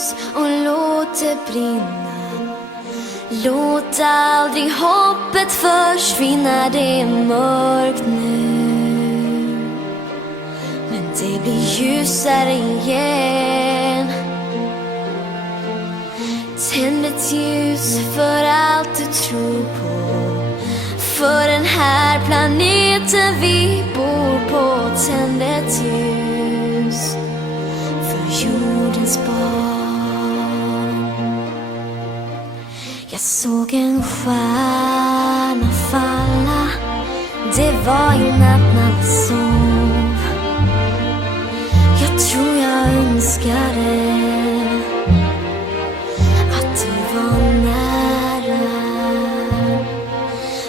ljus och låt det brinna. Låt aldrig hoppet försvinna, det är mörkt nu. Men det blir ljusare igen. Tänd ett ljus för allt du tror på. För den här planeten vi bor på. Tänd ett ljus för jordens barn. Jag såg en stjärna falla. Det var i natt när jag sov. Jag tror jag önskade att du var nära.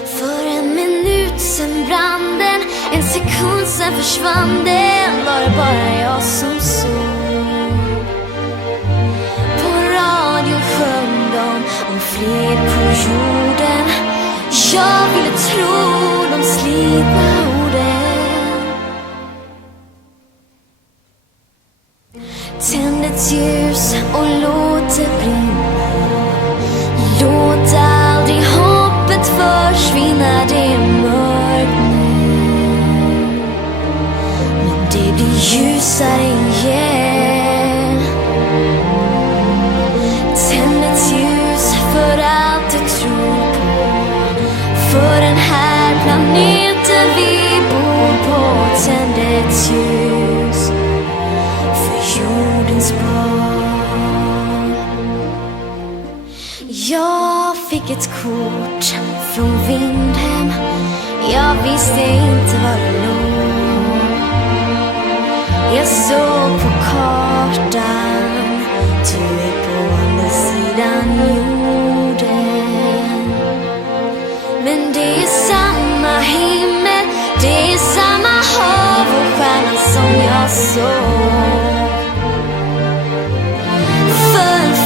För en minut sen brann den, en sekund sen försvann den. Var det bara jag som såg? På radio sjöng de om fred på jorden. Jag ville tro de slitna orden. Tänd ett ljus och låt det brinna. Låt aldrig hoppet försvinna, det är mörkt nu. Men det blir ljusare igen. Tänd ett ljus för allt du tror på. För den här planeten vi bor på. Tänd ett ljus för jordens barn. Jag fick ett kort från Vindhem. Jag visste inte vad det låg. Jag såg på kartan. Du är på andra sidan jorden. Men det är samma himmel, det är samma hav och stjärnan som jag såg.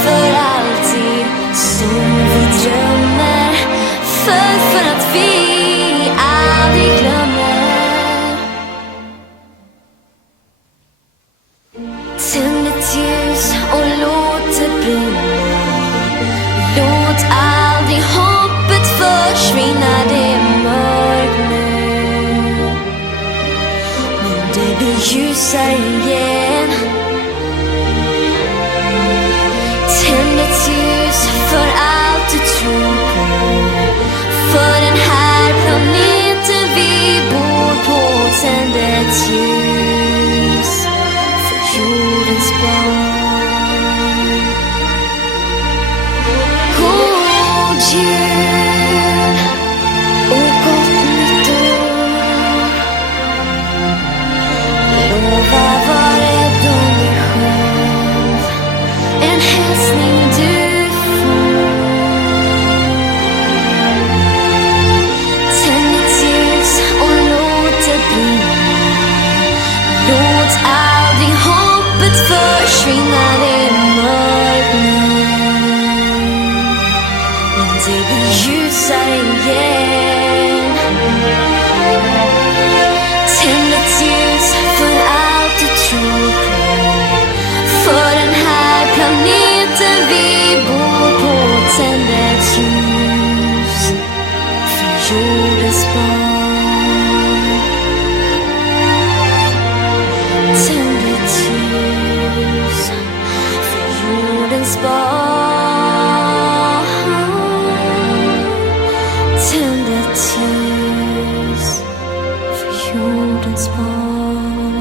För alltid som vi drömmer. För att vi aldrig glömmer. Tänd ett ljus och låt det brinna. Låt aldrig hoppet försvinna, det är mörkt nu. Men det blir ljusare igen. Tänd ett ljus för allt du tror på. För den här planeten vi bor på. Tänd ett ljus för jordens barn. God jul och gott nytt år. Lova var rädd om dig själv. En hälsning du får. Tänd ett ljus och låt det brinna. Låt aldrig hoppet försvinna, det är mörkt nu. Men det blir ljusare igen. Tänd ett ljus för allt du tror på. För den här planeten vi bor på. Tänd ett ljus för jordens barn. Tänd ett ljus för jordens barn. Tänd ett ljus för jordens barn.